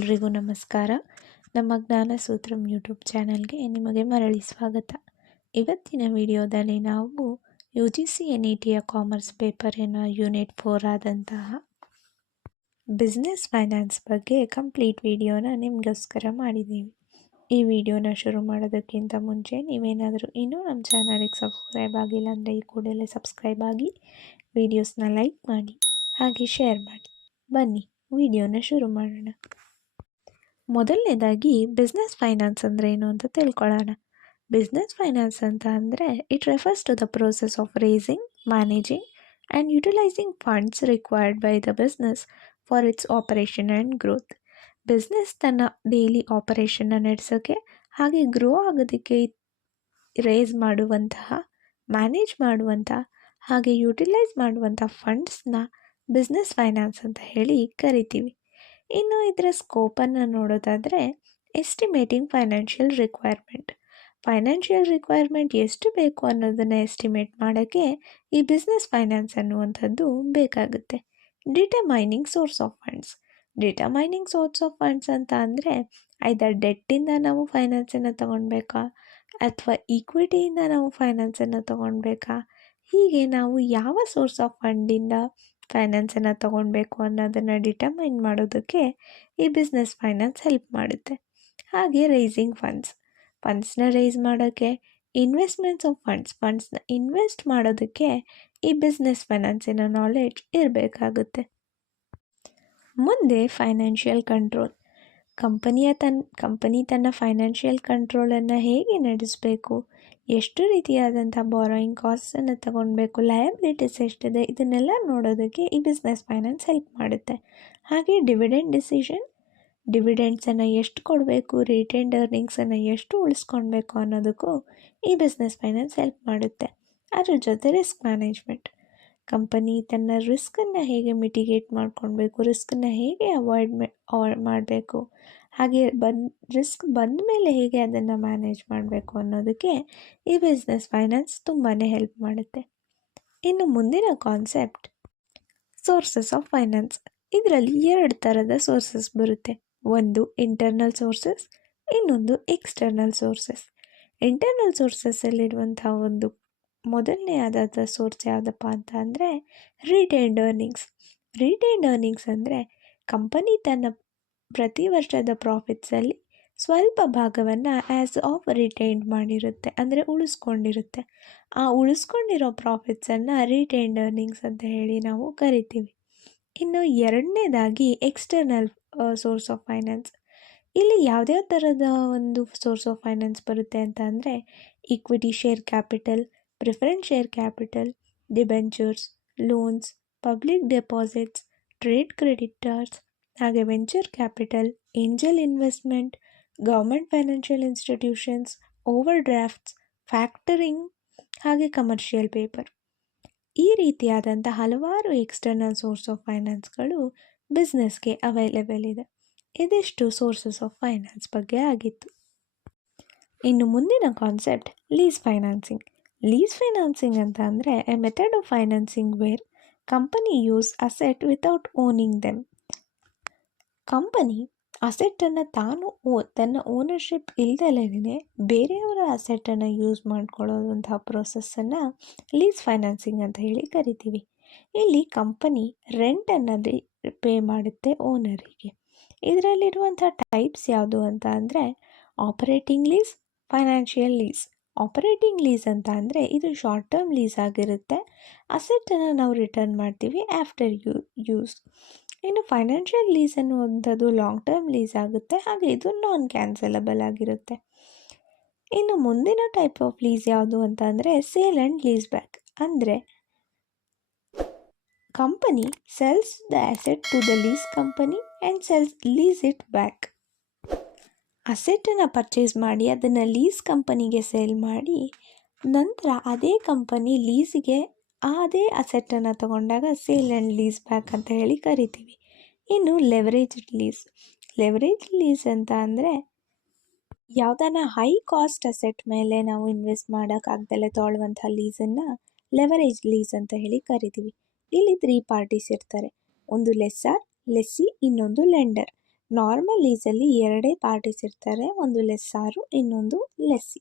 ಎಲ್ರಿಗೂ ನಮಸ್ಕಾರ. ನಮ್ಮ ಜ್ಞಾನಸೂತ್ರಂ ಯೂಟ್ಯೂಬ್ ಚಾನಲ್ಗೆ ನಿಮಗೆ ಮರಳಿ ಸ್ವಾಗತ. ಇವತ್ತಿನ ವಿಡಿಯೋದಲ್ಲಿ ನಾವು UGC NETಯ ಕಾಮರ್ಸ್ ಪೇಪರಿನ ಯೂನಿಟ್ 4 ಆದಂತಹ ಬಿಸ್ನೆಸ್ ಫೈನಾನ್ಸ್ ಬಗ್ಗೆ ಕಂಪ್ಲೀಟ್ ವಿಡಿಯೋನ ನಿಮಗೋಸ್ಕರ ಮಾಡಿದ್ದೀವಿ. ಈ ವಿಡಿಯೋನ ಶುರು ಮಾಡೋದಕ್ಕಿಂತ ಮುಂಚೆ ನೀವೇನಾದರೂ ಇನ್ನೂ ನಮ್ಮ ಚಾನಲ್ಗೆ ಸಬ್ಸ್ಕ್ರೈಬ್ ಆಗಿಲ್ಲ ಅಂದರೆ ಈ ಕೂಡಲೇ ಸಬ್ಸ್ಕ್ರೈಬ್ ಆಗಿ, ವಿಡಿಯೋಸ್ನ ಲೈಕ್ ಮಾಡಿ ಹಾಗೆ ಶೇರ್ ಮಾಡಿ. ಬನ್ನಿ ವಿಡಿಯೋನ ಶುರು ಮಾಡೋಣ. ಮೊದಲನೇದಾಗಿ ಬಿಸ್ನೆಸ್ ಫೈನಾನ್ಸ್ ಅಂದರೆ ಏನು ಅಂತ ತಿಳ್ಕೊಳ್ಳೋಣ. ಬಿಸ್ನೆಸ್ ಫೈನಾನ್ಸ್ ಅಂತ ಅಂದರೆ it refers to the process of raising, managing and utilising funds required by the business for its operation and growth. Business ತನ್ನ ಡೈಲಿ ಆಪರೇಷನ್ನ ನಡೆಸೋಕ್ಕೆ ಹಾಗೆ ಗ್ರೋ ಆಗೋದಕ್ಕೆ ರೇಸ್ ಮಾಡುವಂತಹ, ಮ್ಯಾನೇಜ್ ಮಾಡುವಂತಹ ಹಾಗೆ ಯುಟಿಲೈಸ್ ಮಾಡುವಂಥ ಫಂಡ್ಸ್ನ ಬಿಸ್ನೆಸ್ ಫೈನಾನ್ಸ್ ಅಂತ ಹೇಳಿ ಕರಿತೀವಿ. ಇನ್ನು ಇದರ ಸ್ಕೋಪನ್ನು ನೋಡೋದಾದರೆ ಎಸ್ಟಿಮೇಟಿಂಗ್ ಫೈನಾನ್ಷಿಯಲ್ ರಿಕ್ವೈರ್ಮೆಂಟ್ ಎಷ್ಟು ಬೇಕು ಅನ್ನೋದನ್ನು ಎಸ್ಟಿಮೇಟ್ ಮಾಡೋಕ್ಕೆ ಈ ಬಿಸ್ನೆಸ್ ಫೈನಾನ್ಸ್ ಅನ್ನುವಂಥದ್ದು ಬೇಕಾಗುತ್ತೆ. ಡಿಟರ್ಮೈನಿಂಗ್ ಸೋರ್ಸ್ ಆಫ್ ಫಂಡ್ಸ್ ಅಂತ ಅಂದರೆ ಐದರ್ ಡೆಟ್ಟಿಂದ ನಾವು ಫೈನಾನ್ಸನ್ನು ತೊಗೊಳ್ಬೇಕಾ ಅಥವಾ ಈಕ್ವಿಟಿಯಿಂದ ನಾವು ಫೈನಾನ್ಸನ್ನು ತೊಗೊಳ್ಬೇಕಾ, ಹೀಗೆ ನಾವು ಯಾವ ಸೋರ್ಸ್ ಆಫ್ ಫಂಡಿಂದ ಫೈನಾನ್ಸನ್ನು ತೊಗೊಳ್ಬೇಕು ಅನ್ನೋದನ್ನು ಡಿಟರ್ಮೈನ್ ಮಾಡೋದಕ್ಕೆ ಈ ಬಿಸ್ನೆಸ್ ಫೈನಾನ್ಸ್ ಹೆಲ್ಪ್ ಮಾಡುತ್ತೆ. ಹಾಗೆ ರೈಸಿಂಗ್ ಫಂಡ್ಸ್ನ ರೈಸ್ ಮಾಡೋಕ್ಕೆ, ಇನ್ವೆಸ್ಟ್ಮೆಂಟ್ಸ್ ಆಫ್ ಫಂಡ್ಸ್ನ ಇನ್ವೆಸ್ಟ್ ಮಾಡೋದಕ್ಕೆ ಈ ಬಿಸ್ನೆಸ್ ಫೈನಾನ್ಸಿನ ನಾಲೆಡ್ಜ್ ಇರಬೇಕಾಗುತ್ತೆ. ಮುಂದೆ ಫೈನಾನ್ಷಿಯಲ್ ಕಂಟ್ರೋಲ್. ಕಂಪನಿ ತನ್ನ ಫೈನಾನ್ಷಿಯಲ್ ಕಂಟ್ರೋಲನ್ನು ಹೇಗೆ ನಡೆಸಬೇಕು, ಎಷ್ಟು ರೀತಿಯಾದಂಥ ಬಾರೋಯಿಂಗ್ ಕಾಸ್ಟನ್ನು ತಗೊಳ್ಬೇಕು, ಲಯಬಿಲಿಟೀಸ್ ಎಷ್ಟಿದೆ, ಇದನ್ನೆಲ್ಲ ನೋಡೋದಕ್ಕೆ ಈ ಬಿಸ್ನೆಸ್ ಫೈನಾನ್ಸ್ ಹೆಲ್ಪ್ ಮಾಡುತ್ತೆ. ಹಾಗೆ ಡಿವಿಡೆಂಡ್ಸನ್ನು ಎಷ್ಟು ಕೊಡಬೇಕು, ರಿಟೈನ್ಡ್ ಅರ್ನಿಂಗ್ಸನ್ನು ಎಷ್ಟು ಉಳಿಸ್ಕೊಳ್ಬೇಕು ಅನ್ನೋದಕ್ಕೂ ಈ ಬಿಸ್ನೆಸ್ ಫೈನಾನ್ಸ್ ಹೆಲ್ಪ್ ಮಾಡುತ್ತೆ. ಅದ್ರ ಜೊತೆ ರಿಸ್ಕ್ ಮ್ಯಾನೇಜ್ಮೆಂಟ್. ಕಂಪನಿ ತನ್ನ ರಿಸ್ಕನ್ನು ಹೇಗೆ ಮಿಟಿಗೇಟ್ ಮಾಡ್ಕೊಳ್ಬೇಕು, ರಿಸ್ಕನ್ನು ಹೇಗೆ ಅವಾಯ್ಡ್ ಮಾಡಬೇಕು, ಹಾಗೆ ರಿಸ್ಕ್ ಬಂದ ಮೇಲೆ ಹೇಗೆ ಅದನ್ನು ಮ್ಯಾನೇಜ್ ಮಾಡಬೇಕು ಅನ್ನೋದಕ್ಕೆ ಈ ಬಿಸ್ನೆಸ್ ಫೈನಾನ್ಸ್ ತುಂಬಾ ಹೆಲ್ಪ್ ಮಾಡುತ್ತೆ. ಇನ್ನು ಮುಂದಿನ ಕಾನ್ಸೆಪ್ಟ್ ಸೋರ್ಸಸ್ ಆಫ್ ಫೈನಾನ್ಸ್. ಇದರಲ್ಲಿ 2 ಥರದ ಸೋರ್ಸಸ್ ಬರುತ್ತೆ. ಒಂದು ಇಂಟರ್ನಲ್ ಸೋರ್ಸಸ್, ಇನ್ನೊಂದು ಎಕ್ಸ್ಟರ್ನಲ್ ಸೋರ್ಸಸ್. ಇಂಟರ್ನಲ್ ಸೋರ್ಸಸ್ಸಲ್ಲಿರುವಂಥ ಒಂದು ಮೊದಲನೇ ಆದ ಸೋರ್ಸ್ ಯಾವುದಪ್ಪ ಅಂತ ಅಂದರೆ ರಿಟೈನ್ಡ್ ಅರ್ನಿಂಗ್ಸ್ ಅಂದರೆ ಕಂಪನಿ ತನ್ನ ಪ್ರತಿ ವರ್ಷದ ಪ್ರಾಫಿಟ್ಸಲ್ಲಿ ಸ್ವಲ್ಪ ಭಾಗವನ್ನು ಆ್ಯಸ್ ಆಫ್ ರಿಟೈನ್ಡ್ ಮಾಡಿರುತ್ತೆ, ಅಂದರೆ ಉಳಿಸ್ಕೊಂಡಿರುತ್ತೆ. ಆ ಉಳಿಸ್ಕೊಂಡಿರೋ ಪ್ರಾಫಿಟ್ಸನ್ನು ರಿಟೈನ್ಡ್ ಅರ್ನಿಂಗ್ಸ್ ಅಂತ ಹೇಳಿ ನಾವು ಕರಿತೀವಿ. ಇನ್ನು ಎರಡನೇದಾಗಿ ಎಕ್ಸ್ಟರ್ನಲ್ ಸೋರ್ಸ್ ಆಫ್ ಫೈನಾನ್ಸ್. ಇಲ್ಲಿ ಯಾವ್ಯಾವ ಥರದ ಒಂದು ಸೋರ್ಸ್ ಆಫ್ ಫೈನಾನ್ಸ್ ಬರುತ್ತೆ ಅಂತ ಅಂದರೆ equity share capital, preference share capital, debentures, loans, public deposits, trade creditors, ಹಾಗೆ venture capital, angel investment, government financial institutions, overdrafts, factoring, ಹಾಗೆ ಕಮರ್ಷಿಯಲ್ ಪೇಪರ್. ಈ ರೀತಿಯಾದಂಥ ಹಲವಾರು ಎಕ್ಸ್ಟರ್ನಲ್ ಸೋರ್ಸ್ ಆಫ್ ಫೈನಾನ್ಸ್ಗಳು ಬಿಸ್ನೆಸ್ಗೆ ಅವೈಲೇಬಲ್ ಇದೆ. ಇದಿಷ್ಟು ಸೋರ್ಸಸ್ ಆಫ್ ಫೈನಾನ್ಸ್ ಬಗ್ಗೆ ಆಗಿತ್ತು. ಇನ್ನು ಮುಂದಿನ ಕಾನ್ಸೆಪ್ಟ್ ಲೀಸ್ ಫೈನಾನ್ಸಿಂಗ್ ಅಂತ ಅಂದರೆ a method of financing where company use asset without owning them. Company ಅಸೆಟ್ಟನ್ನು ತನ್ನ ಓನರ್ಶಿಪ್ ಇಲ್ದಲೇ ಬೇರೆಯವರ ಅಸೆಟ್ಟನ್ನು ಯೂಸ್ ಮಾಡ್ಕೊಳ್ಳೋದಂತಹ ಪ್ರೋಸೆಸ್ಸನ್ನು ಲೀಸ್ ಫೈನಾನ್ಸಿಂಗ್ ಅಂತ ಹೇಳಿ ಕರಿತೀವಿ. ಇಲ್ಲಿ ಕಂಪನಿ ರೆಂಟನ್ನು ಪೇ ಮಾಡುತ್ತೆ ಓನರಿಗೆ. ಇದರಲ್ಲಿರುವಂಥ ಟೈಪ್ಸ್ ಯಾವುದು ಅಂತ ಅಂದರೆ operating lease, financial lease. Operating lease ಅಂತ ಅಂದರೆ ಇದು ಶಾರ್ಟ್ ಟರ್ಮ್ ಲೀಸ್ ಆಗಿರುತ್ತೆ. ಅಸೆಟ್ಟನ್ನು ನಾವು ರಿಟರ್ನ್ ಮಾಡ್ತೀವಿ ಆಫ್ಟರ್ ಯೂಸ್. ಇನ್ನು ಫೈನಾನ್ಷಿಯಲ್ ಲೀಸ್ ಅನ್ನುವಂಥದ್ದು ಲಾಂಗ್ ಟರ್ಮ್ ಲೀಸ್ ಆಗುತ್ತೆ, ಹಾಗೆ ಇದು ನಾನ್ ಕ್ಯಾನ್ಸಲಬಲ್ ಆಗಿರುತ್ತೆ. ಇನ್ನು ಮುಂದಿನ ಟೈಪ್ ಆಫ್ ಲೀಸ್ ಯಾವುದು ಅಂತ ಅಂದರೆ ಸೇಲ್ ಆ್ಯಂಡ್ ಲೀಸ್ ಬ್ಯಾಕ್. ಅಂದರೆ company sells the asset to the lease company and lease it back. ಅಸೆಟ್ಟನ್ನು ಪರ್ಚೇಸ್ ಮಾಡಿ ಅದನ್ನು ಲೀಸ್ ಕಂಪನಿಗೆ ಸೇಲ್ ಮಾಡಿ ನಂತರ ಅದೇ ಕಂಪನಿ ಲೀಸಿಗೆ ಅದೇ ಅಸೆಟ್ಟನ್ನು ತಗೊಂಡಾಗ ಸೇಲ್ ಆ್ಯಂಡ್ ಲೀಸ್ ಬ್ಯಾಕ್ ಅಂತ ಹೇಳಿ ಕರಿತೀವಿ. ಇನ್ನು ಲೆವರೇಜ್ಡ್ ಲೀಸ್ ಅಂತ ಅಂದರೆ ಯಾವುದನ್ನ ಹೈ ಕಾಸ್ಟ್ ಅಸೆಟ್ ಮೇಲೆ ನಾವು ಇನ್ವೆಸ್ಟ್ ಮಾಡೋಕ್ಕಾಗ್ದಲೇ ತೊಗೊಳ್ಳುವಂಥ ಲೀಸನ್ನು ಲೆವರೇಜ್ ಲೀಸ್ ಅಂತ ಹೇಳಿ ಕರಿತೀವಿ. ಇಲ್ಲಿ 3 ಪಾರ್ಟೀಸ್ ಇರ್ತಾರೆ. ಒಂದು ಲೆಸ್ಸಿ, ಇನ್ನೊಂದು ಲೆಂಡರ್. ನಾರ್ಮಲ್ ಲೀಸಲ್ಲಿ ಎರಡೇ ಪಾರ್ಟೀಸ್ ಇರ್ತಾರೆ, ಒಂದು ಲೆಸ್ಸಾರು ಇನ್ನೊಂದು ಲೆಸ್ಸಿ.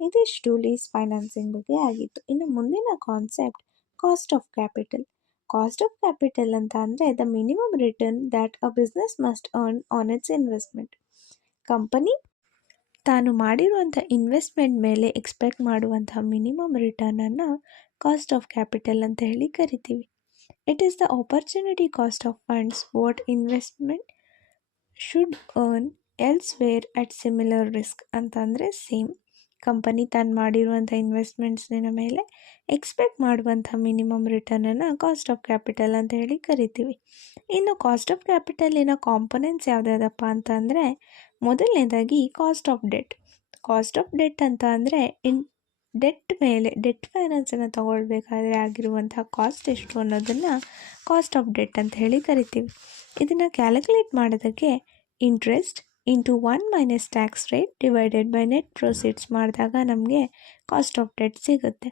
ಇದಿಷ್ಟು ಲೀಸ್ ಫೈನಾನ್ಸಿಂಗ್ ಬಗ್ಗೆ ಆಗಿತ್ತು. ಇನ್ನು ಮುಂದಿನ concept cost of capital. Cost of capital ಅಂತ ಅಂದರೆ the minimum return that a business must earn on its investment. Company ತಾನು ಮಾಡಿರುವಂಥ ಇನ್ವೆಸ್ಟ್ಮೆಂಟ್ ಮೇಲೆ ಎಕ್ಸ್ಪೆಕ್ಟ್ ಮಾಡುವಂತಹ ಮಿನಿಮಮ್ ರಿಟರ್ನನ್ನು ಕಾಸ್ಟ್ ಆಫ್ ಕ್ಯಾಪಿಟಲ್ ಅಂತ ಹೇಳಿ ಕರಿತೀವಿ. It is the opportunity cost of funds what investment should earn elsewhere at similar risk. ಅಂತಂದರೆ same company ತಾನು ಮಾಡಿರುವಂಥ ಇನ್ವೆಸ್ಟ್ಮೆಂಟ್ಸಿನ ಮೇಲೆ ಎಕ್ಸ್ಪೆಕ್ಟ್ ಮಾಡುವಂಥ ಮಿನಿಮಮ್ ರಿಟರ್ನನ್ನು ಕಾಸ್ಟ್ ಆಫ್ ಕ್ಯಾಪಿಟಲ್ ಅಂತ ಹೇಳಿ ಕರಿತೀವಿ. ಇನ್ನು ಕಾಸ್ಟ್ ಆಫ್ ಕ್ಯಾಪಿಟಲಿನ ಕಾಂಪೊನೆಂಟ್ಸ್ ಯಾವುದ್ಯಾವುದಪ್ಪ ಅಂತ ಅಂದರೆ ಮೊದಲನೇದಾಗಿ cost of debt. Cost of debt ಅಂತ ಅಂದರೆ ಡೆಟ್ ಮೇಲೆ ಡೆಟ್ ಫೈನಾನ್ಸನ್ನು ತಗೊಳ್ಬೇಕಾದ್ರೆ ಆಗಿರುವಂಥ ಕಾಸ್ಟ್ ಎಷ್ಟು ಅನ್ನೋದನ್ನು ಕಾಸ್ಟ್ ಆಫ್ ಡೆಟ್ ಅಂತ ಹೇಳಿ ಕರಿತೀವಿ. ಇದನ್ನು ಕ್ಯಾಲ್ಕುಲೇಟ್ ಮಾಡೋದಕ್ಕೆ interest into 1 minus tax rate divided by net proceeds ಮಾಡಿದಾಗ ನಮಗೆ ಕಾಸ್ಟ್ ಆಫ್ ಡೆಟ್ ಸಿಗುತ್ತೆ.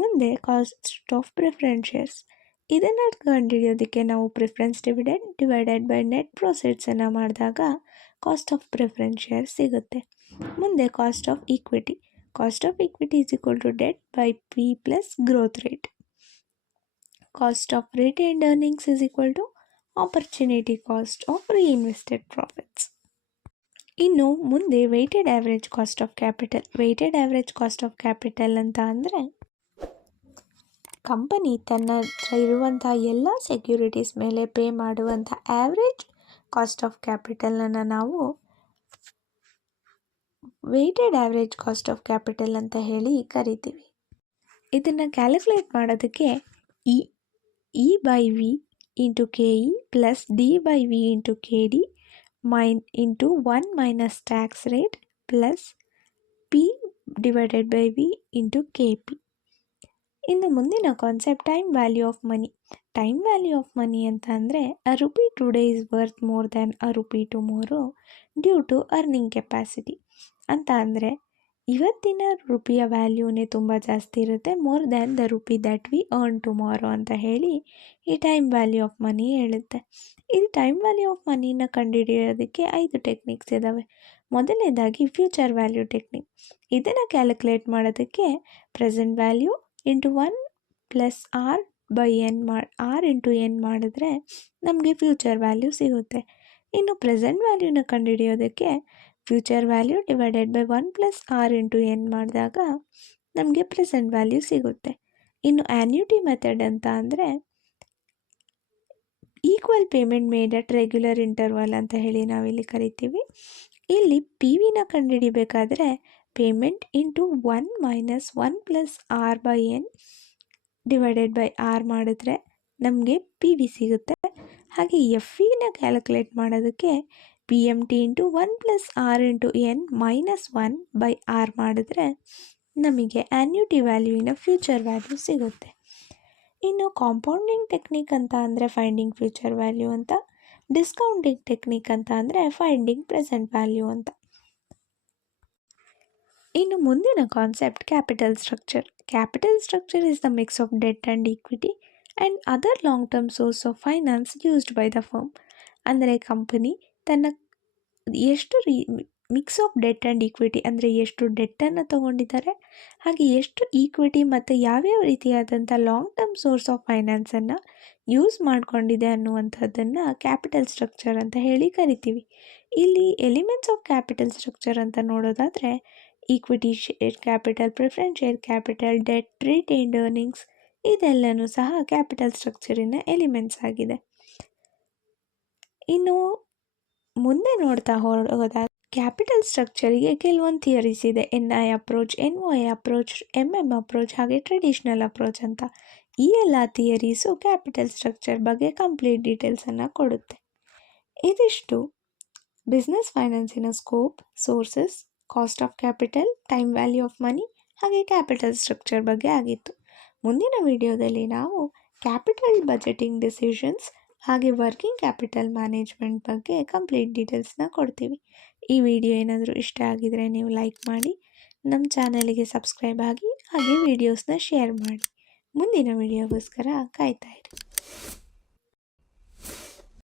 ಮುಂದೆ ಕಾಸ್ಟ್ ಆಫ್ ಪ್ರಿಫರೆನ್ಸ್ ಶೇರ್ಸ್. ಇದನ್ನು ಕಂಡುಹಿಡಿಯೋದಕ್ಕೆ ನಾವು preference dividend divided by net ಪ್ರೊಸೀಡ್ಸನ್ನು ಮಾಡಿದಾಗ ಕಾಸ್ಟ್ ಆಫ್ ಪ್ರಿಫರೆನ್ಸ್ ಶೇರ್ಸ್ ಸಿಗುತ್ತೆ. ಮುಂದೆ cost of equity. Cost of equity is equal to debt by P plus growth rate. Cost of retained earnings is equal to opportunity cost of reinvested profits. ಇನ್ನು ಮುಂದೆ weighted average cost of capital. Weighted average cost of capital ಅಂತ ಅಂದರೆ company ತನ್ನ ಹತ್ರ ಇರುವಂಥ ಎಲ್ಲ securities ಮೇಲೆ pay ಮಾಡುವಂಥ ಆ್ಯಾವ್ರೇಜ್ ಕಾಸ್ಟ್ ಆಫ್ ಕ್ಯಾಪಿಟಲನ್ನು ನಾವು weighted average cost of capital ಅಂತ ಹೇಳಿ ಕರಿತೀವಿ. ಇದನ್ನು ಕ್ಯಾಲ್ಕುಲೇಟ್ ಮಾಡೋದಕ್ಕೆ E by V into K E plus D by V into K D into 1 minus tax rate plus P divided by V into K P. ಇನ್ನು ಮುಂದಿನ concept time value of money. Time value of money ಅಂತ ಅಂದರೆ a rupee today is worth more than a rupee tomorrow due to earning capacity. ಅಂತ ಅಂದರೆ ಇವತ್ತಿನ ರುಪಿಯ ವ್ಯಾಲ್ಯೂನೇ ತುಂಬ ಜಾಸ್ತಿ ಇರುತ್ತೆ, more than the rupee that we earn tomorrow ಅಂತ ಹೇಳಿ ಈ ಟೈಮ್ ವ್ಯಾಲ್ಯೂ ಆಫ್ ಮನಿ ಹೇಳುತ್ತೆ. ಈ ಟೈಮ್ ವ್ಯಾಲ್ಯೂ ಆಫ್ ಮನಿನ ಕಂಡುಹಿಡಿಯೋದಕ್ಕೆ 5 ಟೆಕ್ನಿಕ್ಸ್ ಇದ್ದಾವೆ. ಮೊದಲನೇದಾಗಿ ಫ್ಯೂಚರ್ ವ್ಯಾಲ್ಯೂ ಟೆಕ್ನಿಕ್. ಇದನ್ನು ಕ್ಯಾಲ್ಕುಲೇಟ್ ಮಾಡೋದಕ್ಕೆ present value into 1 plus R by N R into N ಮಾಡಿದ್ರೆ ನಮಗೆ ಫ್ಯೂಚರ್ ವ್ಯಾಲ್ಯೂ ಸಿಗುತ್ತೆ. ಇನ್ನು ಪ್ರೆಸೆಂಟ್ ವ್ಯಾಲ್ಯೂನ ಕಂಡುಹಿಡಿಯೋದಕ್ಕೆ future value divided by 1 plus R into N ಮಾಡಿದಾಗ ನಮಗೆ ಪ್ರೆಸೆಂಟ್ ವ್ಯಾಲ್ಯೂ ಸಿಗುತ್ತೆ. ಇನ್ನು ಆ್ಯನ್ಯುಟಿ ಮೆಥಡ್ ಅಂತ ಅಂದರೆ equal payment made at regular interval ಅಂತ ಹೇಳಿ ನಾವಿಲ್ಲಿ ಕರಿತೀವಿ. ಇಲ್ಲಿ ಪಿ ವಿನ ಕಂಡುಹಿಡಿಬೇಕಾದ್ರೆ payment into 1 minus 1 plus R by N divided by R ಮಾಡಿದ್ರೆ ನಮಗೆ ಪಿ ವಿ ಸಿಗುತ್ತೆ. ಹಾಗೆ ಎಫ್ ವಿನ ಕ್ಯಾಲ್ಕುಲೇಟ್ ಮಾಡೋದಕ್ಕೆ P M T into 1 plus R into N minus 1 by R ಮಾಡಿದ್ರೆ ನಮಗೆ ಆ್ಯನ್ಯುಟಿ ವ್ಯಾಲ್ಯೂವಿನ ಫ್ಯೂಚರ್ ವ್ಯಾಲ್ಯೂ ಸಿಗುತ್ತೆ. ಇನ್ನು ಕಾಂಪೌಂಡಿಂಗ್ ಟೆಕ್ನಿಕ್ ಅಂತ ಅಂದರೆ ಫೈಂಡಿಂಗ್ ಫ್ಯೂಚರ್ ವ್ಯಾಲ್ಯೂ ಅಂತ, ಡಿಸ್ಕೌಂಟಿಂಗ್ ಟೆಕ್ನಿಕ್ ಅಂತ ಅಂದರೆ ಫೈಂಡಿಂಗ್ ಪ್ರೆಸೆಂಟ್ ವ್ಯಾಲ್ಯೂ ಅಂತ. ಇನ್ನು ಮುಂದಿನ concept capital structure. Capital structure is the mix of debt and equity and other long term source of finance used by the firm. ಅಂದರೆ company ತನ್ನ ಎಷ್ಟು mix of debt and equity ಅಂದರೆ ಎಷ್ಟು ಡೆಟ್ಟನ್ನು ತೊಗೊಂಡಿದ್ದಾರೆ, ಹಾಗೆ ಎಷ್ಟು ಈಕ್ವಿಟಿ ಮತ್ತು ಯಾವ್ಯಾವ ರೀತಿಯಾದಂಥ ಲಾಂಗ್ ಟರ್ಮ್ ಸೋರ್ಸ್ ಆಫ್ ಫೈನಾನ್ಸನ್ನು ಯೂಸ್ ಮಾಡಿಕೊಂಡಿದೆ ಅನ್ನುವಂಥದ್ದನ್ನು ಕ್ಯಾಪಿಟಲ್ ಸ್ಟ್ರಕ್ಚರ್ ಅಂತ ಹೇಳಿ ಕರಿತೀವಿ. ಇಲ್ಲಿ ಎಲಿಮೆಂಟ್ಸ್ ಆಫ್ ಕ್ಯಾಪಿಟಲ್ ಸ್ಟ್ರಕ್ಚರ್ ಅಂತ ನೋಡೋದಾದರೆ equity share capital, preference share capital, debt, retained earnings ಇದೆಲ್ಲನೂ ಸಹ ಕ್ಯಾಪಿಟಲ್ ಸ್ಟ್ರಕ್ಚರಿನ ಎಲಿಮೆಂಟ್ಸ್ ಆಗಿದೆ. ಇನ್ನು ಮುಂದೆ ನೋಡ್ತಾ ಹೋದಾಗ ಕ್ಯಾಪಿಟಲ್ ಸ್ಟ್ರಕ್ಚರಿಗೆ ಕೆಲವೊಂದು ಥಿಯರೀಸ್ ಇದೆ. NI approach, NOI approach, MM approach ಹಾಗೆ ಟ್ರೆಡಿಷ್ನಲ್ ಅಪ್ರೋಚ್ ಅಂತ. ಈ ಎಲ್ಲ ಥಿಯರೀಸು ಕ್ಯಾಪಿಟಲ್ ಸ್ಟ್ರಕ್ಚರ್ ಬಗ್ಗೆ ಕಂಪ್ಲೀಟ್ ಡೀಟೇಲ್ಸನ್ನು ಕೊಡುತ್ತೆ. ಇದಿಷ್ಟು ಬಿಸ್ನೆಸ್ ಫೈನಾನ್ಸಿನ scope, sources, cost of capital, time value of money ಹಾಗೆ ಕ್ಯಾಪಿಟಲ್ ಸ್ಟ್ರಕ್ಚರ್ ಬಗ್ಗೆ ಆಗಿತ್ತು. ಮುಂದಿನ ವಿಡಿಯೋದಲ್ಲಿ ನಾವು ಕ್ಯಾಪಿಟಲ್ ಬಜೆಟಿಂಗ್ ಡಿಸಿಷನ್ಸ್ ಹಾಗೆ ವರ್ಕಿಂಗ್ ಕ್ಯಾಪಿಟಲ್ ಮ್ಯಾನೇಜ್ಮೆಂಟ್ ಬಗ್ಗೆ ಕಂಪ್ಲೀಟ್ ಡೀಟೇಲ್ಸ್ನ ಕೊಡ್ತೀವಿ. ಈ ವಿಡಿಯೋ ಏನಾದರೂ ಇಷ್ಟ ಆಗಿದರೆ ನೀವು ಲೈಕ್ ಮಾಡಿ, ನಮ್ಮ ಚಾನಲಿಗೆ ಸಬ್ಸ್ಕ್ರೈಬ್ ಆಗಿ ಹಾಗೆ ವಿಡಿಯೋಸ್ನ ಶೇರ್ ಮಾಡಿ. ಮುಂದಿನ ವಿಡಿಯೋಗೋಸ್ಕರ ಕಾಯ್ತಾ ಇರಿ.